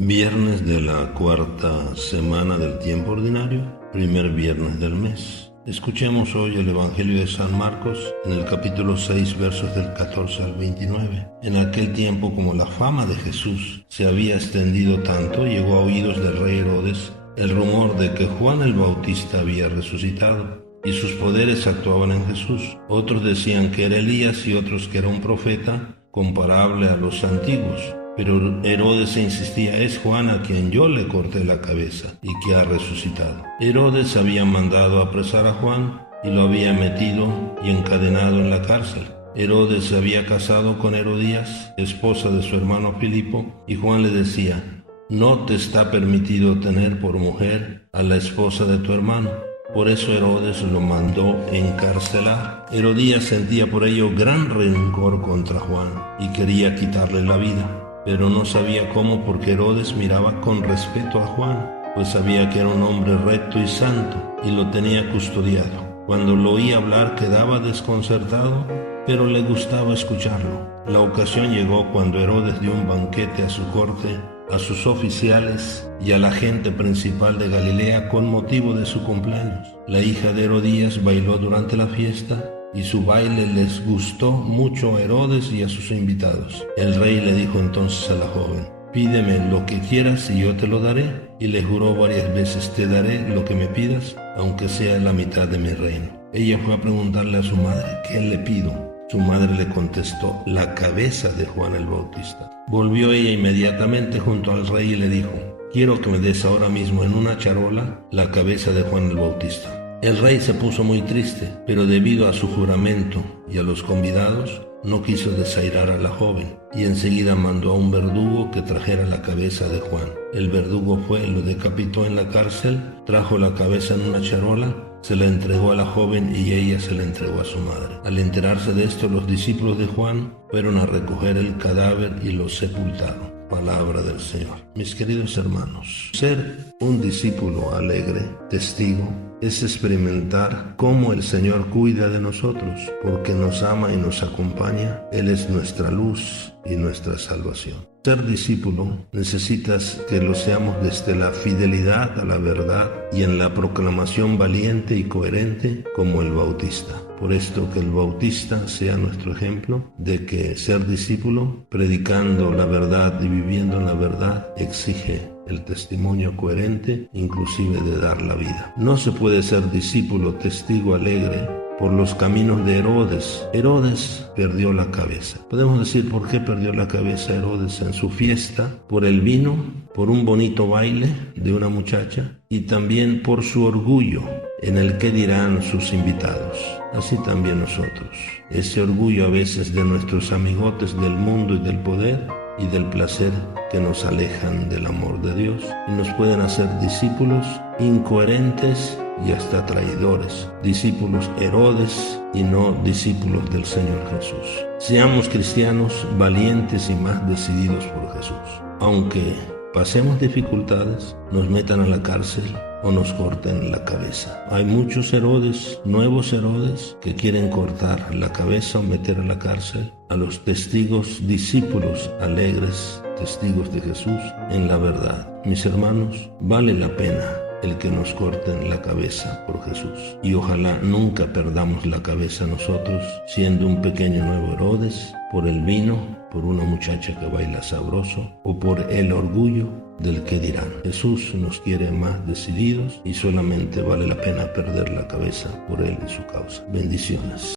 Viernes de la cuarta semana del tiempo ordinario, primer viernes del mes. Escuchemos hoy el Evangelio de San Marcos en el capítulo 6, versos del 14 al 29. En aquel tiempo, como la fama de Jesús se había extendido tanto, llegó a oídos del rey Herodes el rumor de que Juan el Bautista había resucitado y sus poderes actuaban en Jesús. Otros decían que era Elías y otros que era un profeta comparable a los antiguos. Pero Herodes insistía: es Juan a quien yo le corté la cabeza y que ha resucitado. Herodes había mandado apresar a Juan y lo había metido y encadenado en la cárcel. Herodes se había casado con Herodías, esposa de su hermano Filipo, y Juan le decía: no te está permitido tener por mujer a la esposa de tu hermano. Por eso Herodes lo mandó encarcelar. Herodías sentía por ello gran rencor contra Juan y quería quitarle la vida. Pero no sabía cómo, porque Herodes miraba con respeto a Juan, pues sabía que era un hombre recto y santo y lo tenía custodiado. Cuando lo oía hablar quedaba desconcertado, pero le gustaba escucharlo. La ocasión llegó cuando Herodes dio un banquete a su corte, a sus oficiales y a la gente principal de Galilea con motivo de su cumpleaños. La hija de Herodías bailó durante la fiesta y su baile les gustó mucho a Herodes y a sus invitados. El rey le dijo entonces a la joven: pídeme lo que quieras y yo te lo daré. Y le juró varias veces: te daré lo que me pidas, aunque sea la mitad de mi reino. Ella fue a preguntarle a su madre: ¿qué le pido? Su madre le contestó: la cabeza de Juan el Bautista. Volvió ella inmediatamente junto al rey y le dijo: quiero que me des ahora mismo en una charola la cabeza de Juan el Bautista. El rey se puso muy triste, pero debido a su juramento y a los convidados, no quiso desairar a la joven, y enseguida mandó a un verdugo que trajera la cabeza de Juan. El verdugo fue, lo decapitó en la cárcel, trajo la cabeza en una charola, se la entregó a la joven y ella se la entregó a su madre. Al enterarse de esto, los discípulos de Juan fueron a recoger el cadáver y lo sepultaron. Palabra del Señor. Mis queridos hermanos, ser un discípulo alegre, testigo, es experimentar cómo el Señor cuida de nosotros, porque nos ama y nos acompaña. Él es nuestra luz y nuestra salvación. Ser discípulo necesitas que lo seamos desde la fidelidad a la verdad y en la proclamación valiente y coherente como el Bautista. Por esto que el Bautista sea nuestro ejemplo de que ser discípulo, predicando la verdad y viviendo en la verdad, exige el testimonio coherente, inclusive de dar la vida. No se puede ser discípulo, testigo alegre, por los caminos de Herodes. Herodes perdió la cabeza. Podemos decir por qué perdió la cabeza Herodes en su fiesta: por el vino, por un bonito baile de una muchacha y también por su orgullo en el que dirán sus invitados. Así también nosotros. Ese orgullo a veces de nuestros amigotes del mundo y del poder y del placer que nos alejan del amor de Dios y nos pueden hacer discípulos incoherentes y hasta traidores, discípulos Herodes y no discípulos del Señor Jesús. Seamos cristianos valientes y más decididos por Jesús. Aunque pasemos dificultades, nos metan a la cárcel o nos corten la cabeza. Hay muchos Herodes, nuevos Herodes, que quieren cortar la cabeza o meter a la cárcel a los testigos, discípulos alegres, testigos de Jesús en la verdad. Mis hermanos, vale la pena el que nos corten la cabeza por Jesús. Y ojalá nunca perdamos la cabeza nosotros, siendo un pequeño nuevo Herodes, por el vino, por una muchacha que baila sabroso, o por el orgullo del que dirán. Jesús nos quiere más decididos y solamente vale la pena perder la cabeza por Él y su causa. Bendiciones.